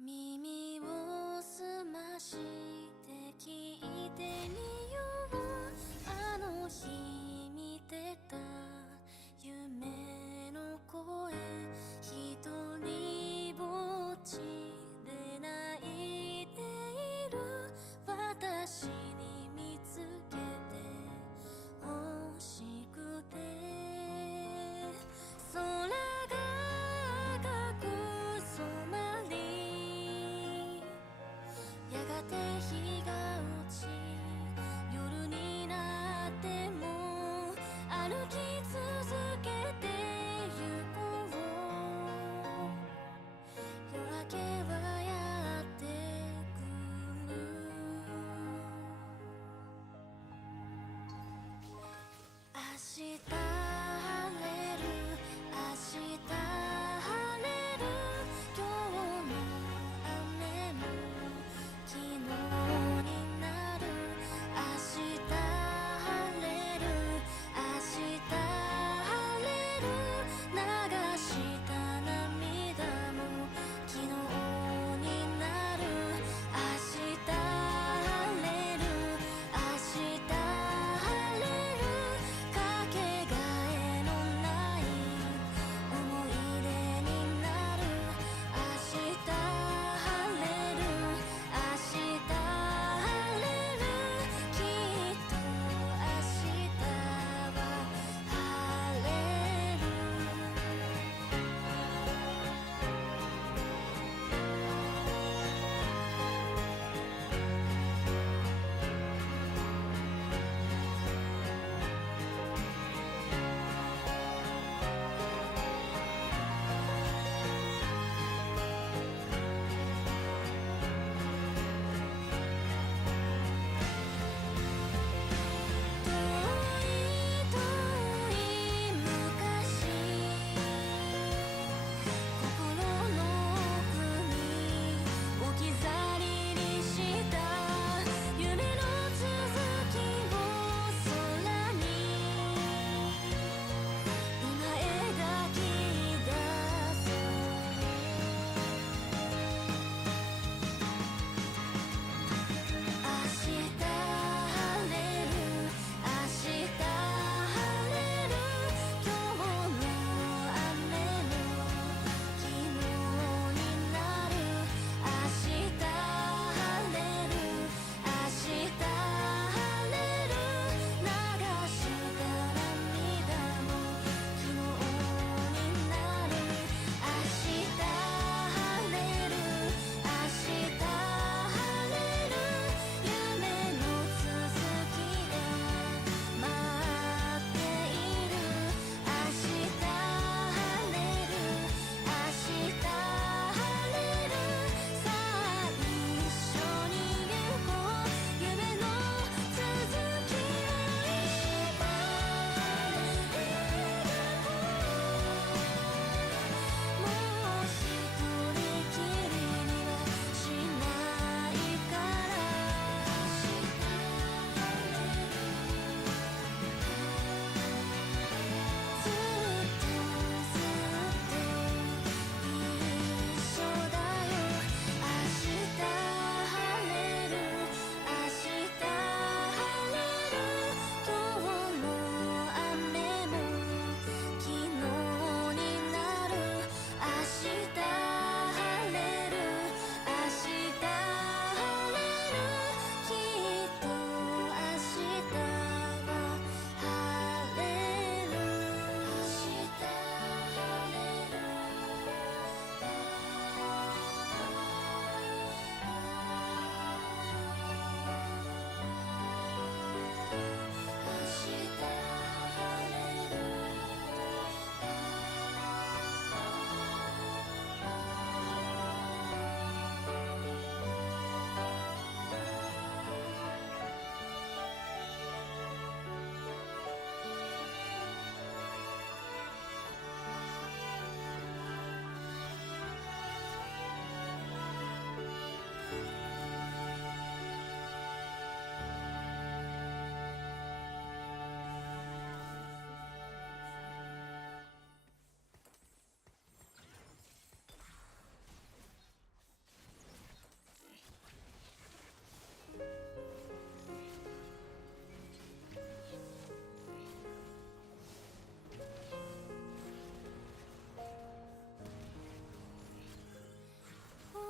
耳を澄まして聞いてみよう。あの日見てた夢の声、一人ぼっちで泣いている私に見つけて欲しくて、空が赤く染まり、やがて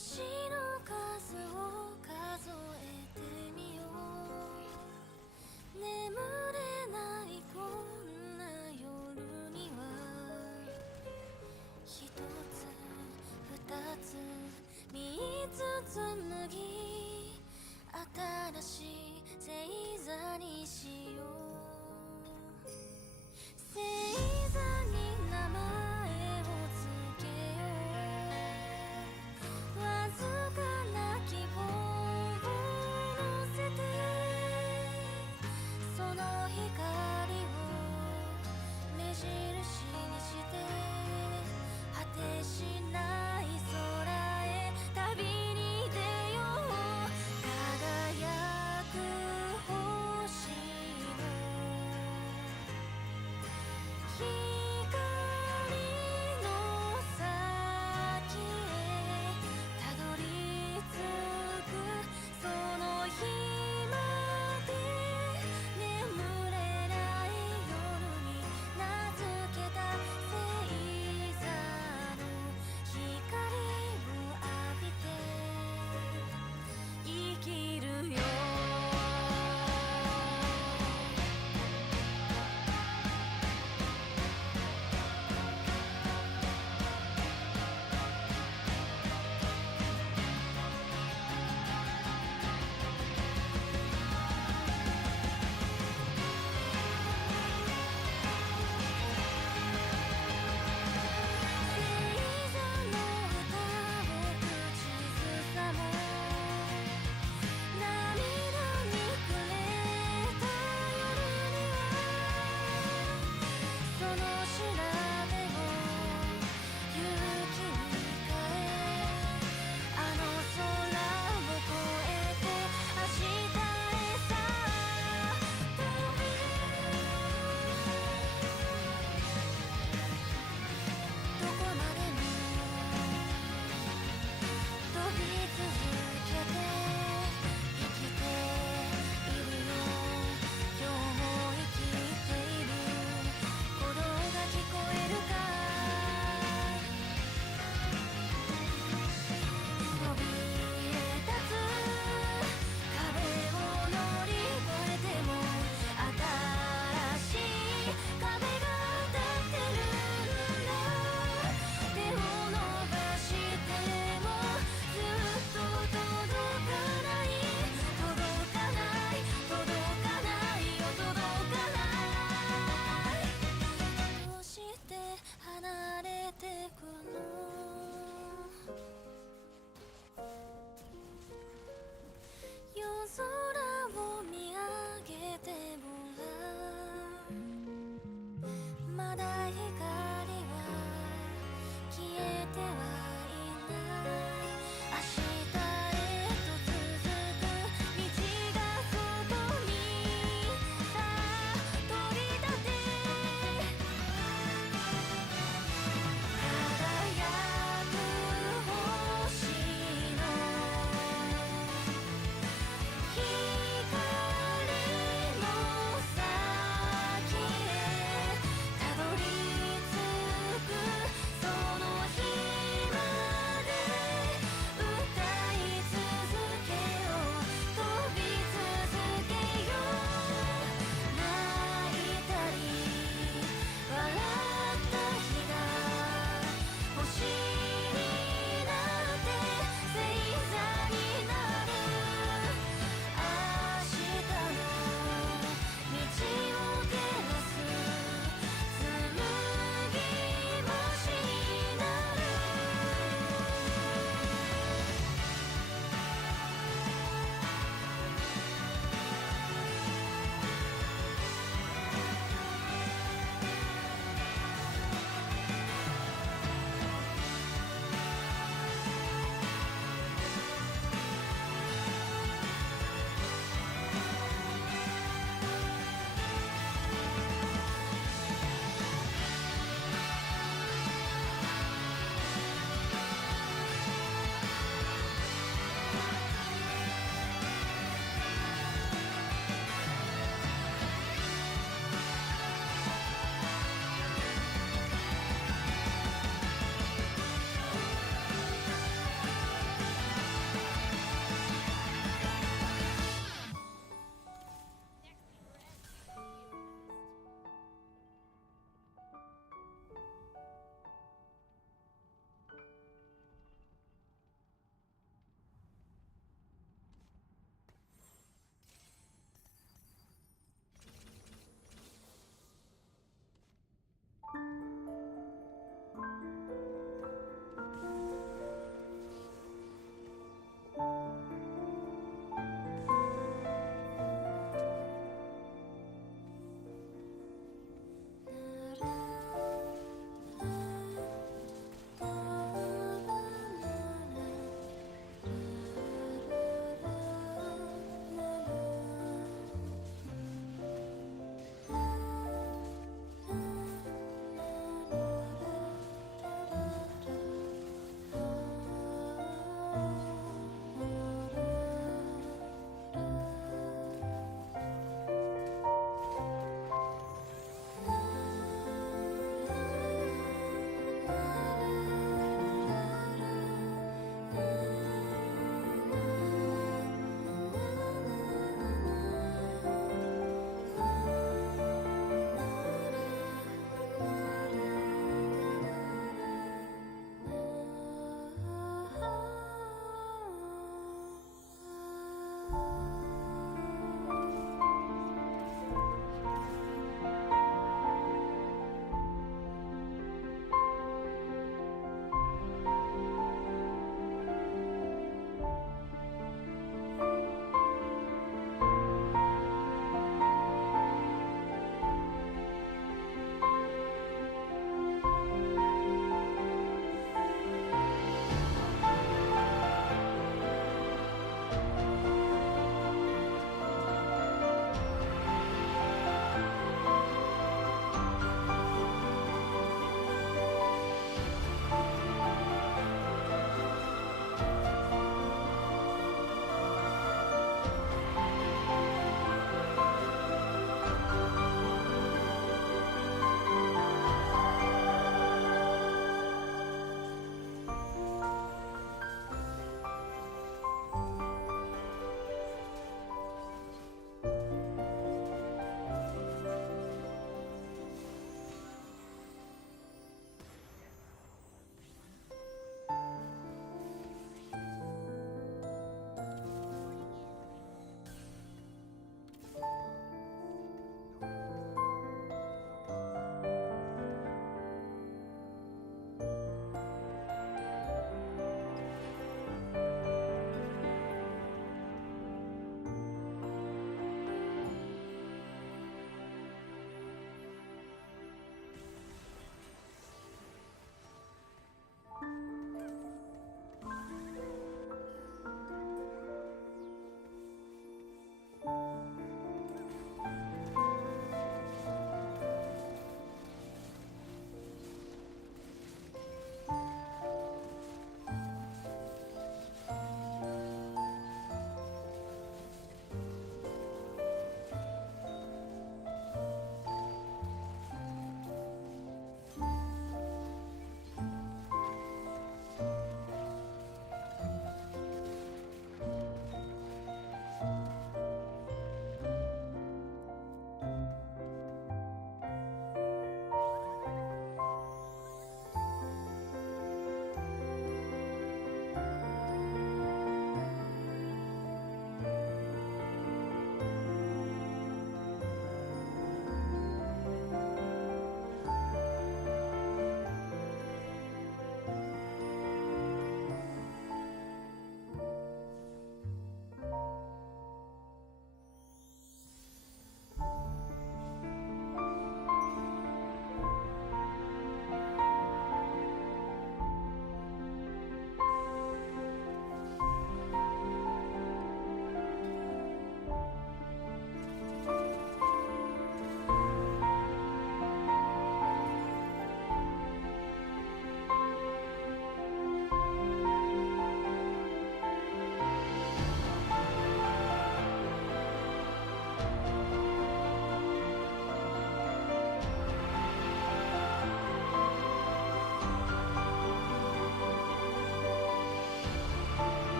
星の数を数えてみよう。眠れないこんな夜には一つ二つ三つ紡ぎ新しい星座にしよう。星座に名前をつけよう。わずかな希望を乗せてその光を目印にして果てしない空へ旅に出よう。輝く星の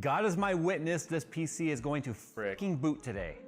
God is my witness, this PC is going to freaking boot today.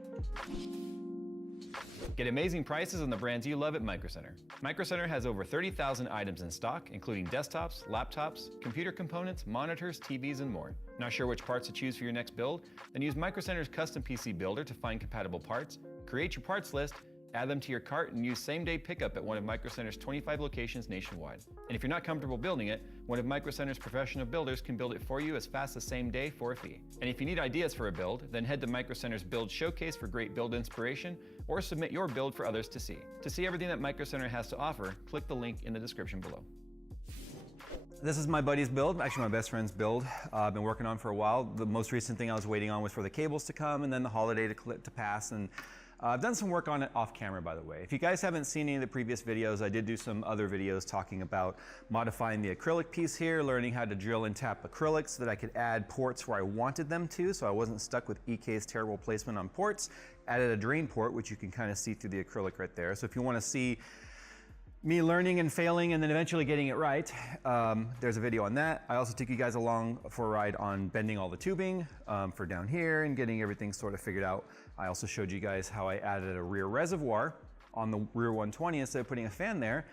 Get amazing prices on the brands you love at Micro Center. Micro Center has over 30,000 items in stock, including desktops, laptops, computer components, monitors, TVs, and more. Not sure which parts to choose for your next build? Then use Micro Center's custom PC builder to find compatible parts, create your parts list, add them to your cart, and use same-day pickup at one of Micro Center's 25 locations nationwide. And if you're not comfortable building it, one of Micro Center's professional builders can build it for you as fast as same day for a fee. And if you need ideas for a build, then head to Micro Center's Build Showcase for great build inspiration, or submit your build for others to see. To see everything that Micro Center has to offer, click the link in the description below. This is my buddy's build, actually my best friend's build. I've been working on for a while. The most recent thing I was waiting on was for the cables to come and then the holiday to pass. And I've done some work on it off camera, by the way. If you guys haven't seen any of the previous videos, I did do some other videos talking about modifying the acrylic piece here, learning how to drill and tap acrylics so that I could add ports where I wanted them to, so I wasn't stuck with EK's terrible placement on ports. Added a drain port, which you can kind of see through the acrylic right there. So if you want to see me learning and failing and then eventually getting it right, there's a video on that. I also took you guys along for a ride on bending all the tubing for down here and getting everything sort of figured out. I also showed you guys how I added a rear reservoir on the rear 120 instead of putting a fan there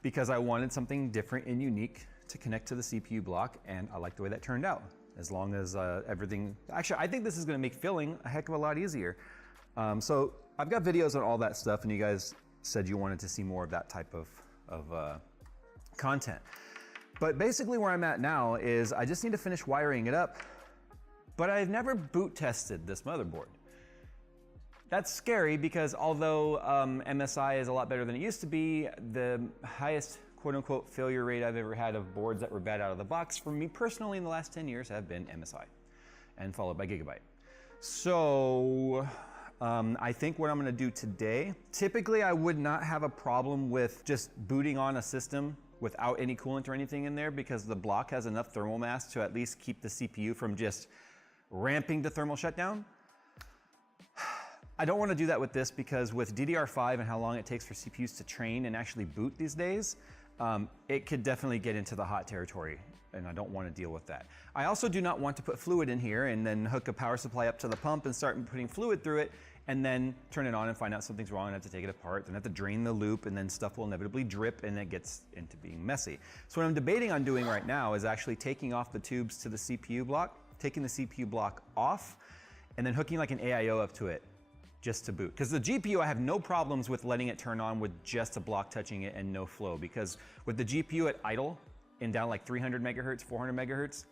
because I wanted something different and unique to connect to the CPU block, and I like the way that turned out. As long as everything, actually I think this is going to make filling a heck of a lot easier. So I've got videos on all that stuff, and you guys said you wanted to see more of that type of content. But basically where I'm at now is I just need to finish wiring it up, but I've never boot tested this motherboard. That's scary because although MSI is a lot better than it used to be, the highest quote-unquote failure rate I've ever had of boards that were bad out of the box for me personally in the last 10 years have been MSI, and followed by Gigabyte. So I think what I'm going to do today, typically I would not have a problem with just booting on a system without any coolant or anything in there because the block has enough thermal mass to at least keep the CPU from just ramping to thermal shutdown. I don't want to do that with this because with DDR5 and how long it takes for CPUs to train and actually boot these days, it could definitely get into the hot territory, and I don't want to deal with that. I also do not want to put fluid in here and then hook a power supply up to the pump and start putting fluid through it and then turn it on and find out something's wrong and have to take it apart, then have to drain the loop, and then stuff will inevitably drip and it gets into being messy. So what I'm debating on doing right now is actually taking off the tubes to the CPU block, taking the CPU block off, and then hooking like an AIO up to it just to boot. Because the GPU, I have no problems with letting it turn on with just a block touching it and no flow, because with the GPU at idle and down like 300 megahertz, 400 megahertz,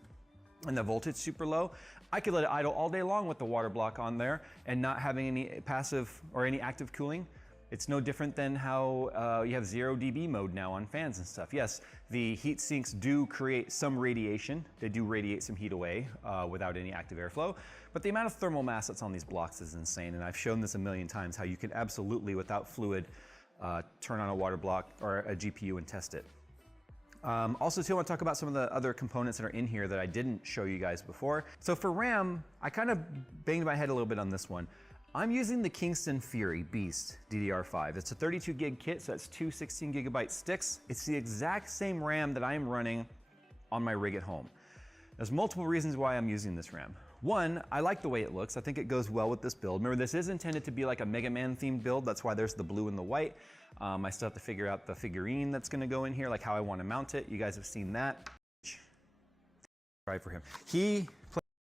and the voltage super low, I could let it idle all day long with the water block on there and not having any passive or any active cooling. It's no different than how you have 0 dB mode now on fans and stuff. Yes, the heat sinks do create some radiation. They do radiate some heat away without any active airflow. But the amount of thermal mass that's on these blocks is insane. And I've shown this a million times, how you can absolutely, without fluid, turn on a water block or a GPU and test it. Also too, I want to talk about some of the other components that are in here that I didn't show you guys before. So for RAM, I kind of banged my head a little bit on this one. I'm using the Kingston Fury Beast DDR5. It's a 32 gig kit, so that's two 16 gigabyte sticks. It's the exact same RAM that I'm running on my rig at home. There's multiple reasons why I'm using this RAM. One, I like the way it looks. I think it goes well with this build. Remember, this is intended to be like a Mega Man themed build. That's why there's the blue and the white. I still have to figure out the figurine that's gonna go in here, like how I wanna mount it. You guys have seen that. Try for him.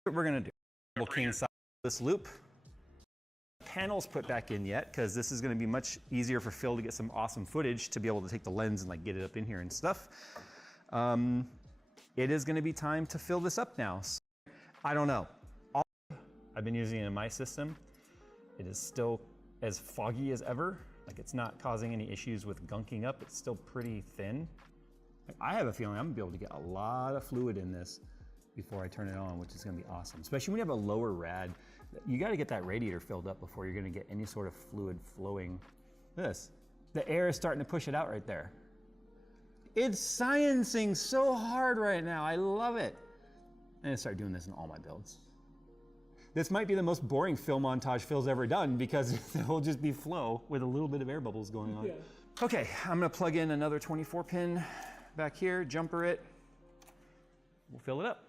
What we're gonna do. Double king size this loop. Panels put back in yet, because this is going to be much easier for Phil to get some awesome footage to be able to take the lens and like get it up in here and stuff. It is going to be time to fill this up now. So, I don't know. I've been using it in my system. It is still as foggy as ever. Like, it's not causing any issues with gunking up. It's still pretty thin. I have a feeling I'm going to be able to get a lot of fluid in this before I turn it on, which is going to be awesome. Especially when you have a lower rad. You got to get that radiator filled up before you're going to get any sort of fluid flowing. This. The air is starting to push it out right there. It's sciencing so hard right now. I love it. I'm going to start doing this in all my builds. This might be the most boring fill montage Phil's ever done because it will just be flow with a little bit of air bubbles going on. Yeah. Okay, I'm going to plug in another 24 pin back here, jumper it. We'll fill it up.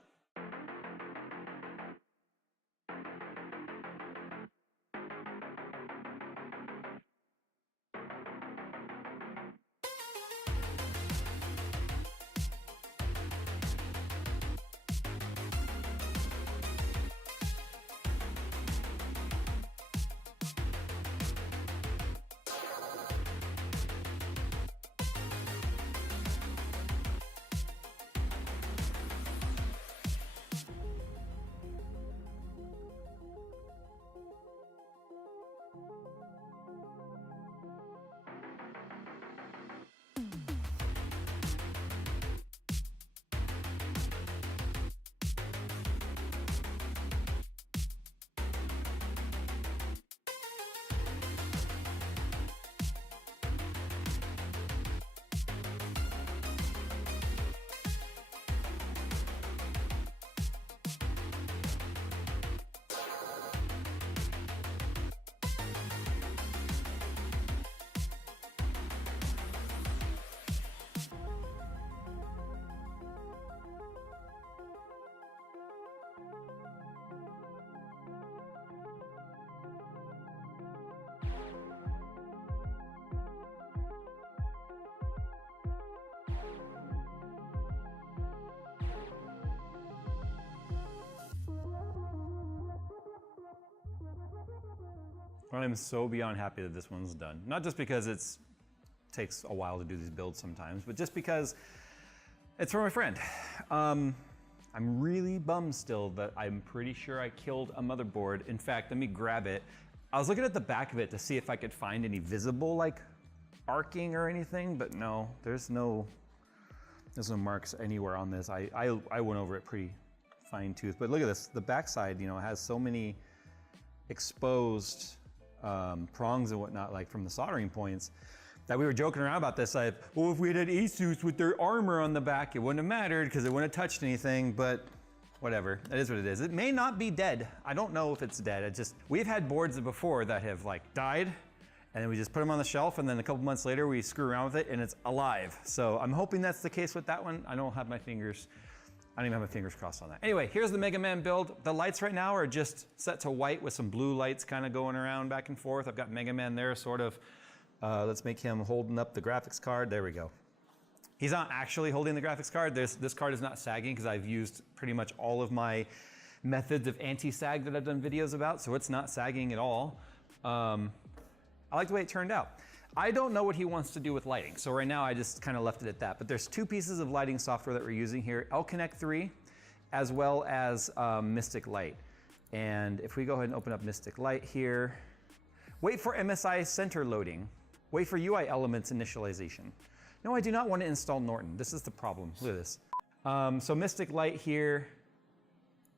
I'm so beyond happy that this one's done. Not just because it takes a while to do these builds sometimes, but just because it's for my friend. I'm really bummed still that I'm pretty sure I killed a motherboard. In fact, let me grab it. I was looking at the back of it to see if I could find any visible like arcing or anything, but no, there's no marks anywhere on this. I went over it pretty fine tooth, but look at this. The backside, you know, has so many exposed prongs and whatnot, like from the soldering points, that we were joking around about this. Like, well, if we had Asus with their armor on the back, it wouldn't have mattered because it wouldn't have touched anything, but whatever, it is what it is. It may not be dead. I don't know if it's dead. We've had boards before that have like died, and then we just put them on the shelf, and then a couple months later we screw around with it and it's alive. So I'm hoping that's the case with that one. I don't even have my fingers crossed on that. Anyway, here's the Mega Man build. The lights right now are just set to white with some blue lights kind of going around back and forth. I've got Mega Man there sort of. Let's make him holding up the graphics card. There we go. He's not actually holding the graphics card. This card is not sagging because I've used pretty much all of my methods of anti-sag that I've done videos about, so it's not sagging at all. I like the way it turned out. I don't know what he wants to do with lighting, so right now I just kind of left it at that. But there's two pieces of lighting software that we're using here, L-Connect 3, as well as Mystic Light. And if we go ahead and open up Mystic Light here, wait for MSI center loading. Wait for UI elements initialization. No, I do not want to install Norton. This is the problem. Look at this. So Mystic Light here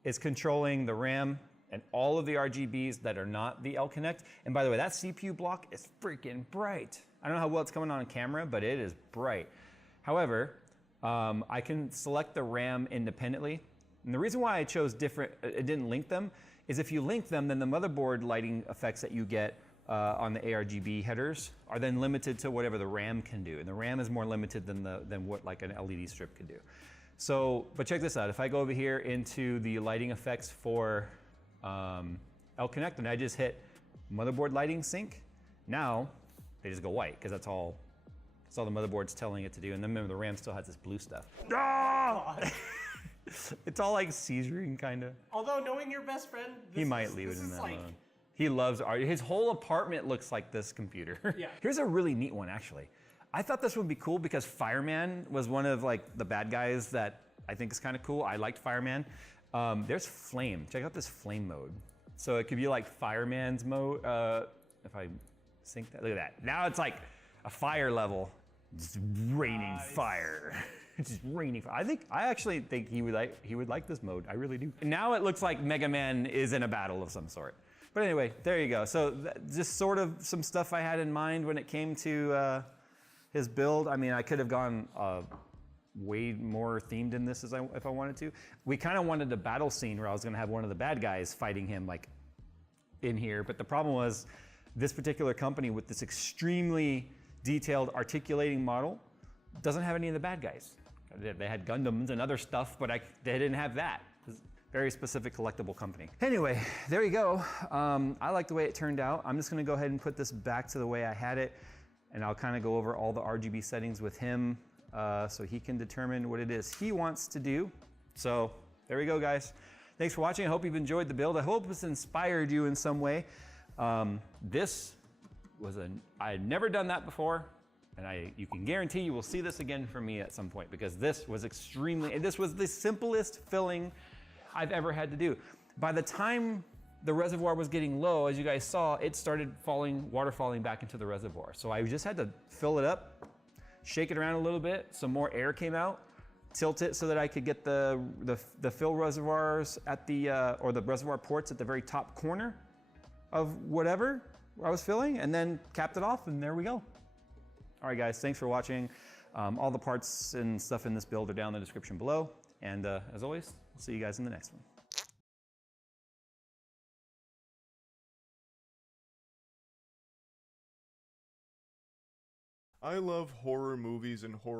is controlling the RAM and all of the RGBs that are not the L-Connect. And by the way, that CPU block is freaking bright. I don't know how well it's coming on camera, but it is bright. However, I can select the RAM independently. And the reason why I chose different, it didn't link them, is if you link them, then the motherboard lighting effects that you get on the ARGB headers are then limited to whatever the RAM can do. And the RAM is more limited than what like an LED strip could do. So, but check this out. If I go over here into the lighting effects for L-Connect and I just hit motherboard lighting sync, now they just go white because that's all the motherboard's telling it to do. And then remember the RAM still has this blue stuff. Ah! It's all like seizuring kind of. Although knowing your best friend, he might leave it in that mode. He loves art. His whole apartment looks like this computer. Yeah. Here's a really neat one, actually. I thought this would be cool because Fireman was one of like the bad guys that I think is kind of cool. I liked Fireman. There's Flame. Check out this Flame mode. So it could be like Fireman's mode. If I sync that, look at that. Now it's like a fire level, just raining fire. Just raining fire. I actually think he would like this mode. I really do. Now it looks like Mega Man is in a battle of some sort. But anyway, there you go. So just sort of some stuff I had in mind when it came to his build. I mean, I could have gone way more themed in this if I wanted to. We kind of wanted a battle scene where I was going to have one of the bad guys fighting him like in here. But the problem was this particular company with this extremely detailed articulating model doesn't have any of the bad guys. They had Gundams and other stuff, but they didn't have that. Very specific collectible company. Anyway, there you go. I like the way it turned out. I'm just gonna go ahead and put this back to the way I had it, and I'll kind of go over all the RGB settings with him so he can determine what it is he wants to do. So there we go, guys. Thanks for watching. I hope you've enjoyed the build. I hope it's inspired you in some way. This was I had never done that before. And you can guarantee you will see this again from me at some point because this was this was the simplest filling I've ever had to do. By the time the reservoir was getting low, as you guys saw, it started water falling back into the reservoir. So I just had to fill it up, shake it around a little bit, some more air came out, tilt it so that I could get the fill reservoirs at or the reservoir ports at the very top corner of whatever I was filling, and then capped it off, and there we go. All right, guys, thanks for watching. All the parts and stuff in this build are down in the description below. And as always, I'll see you guys in the next one. I love horror movies and horror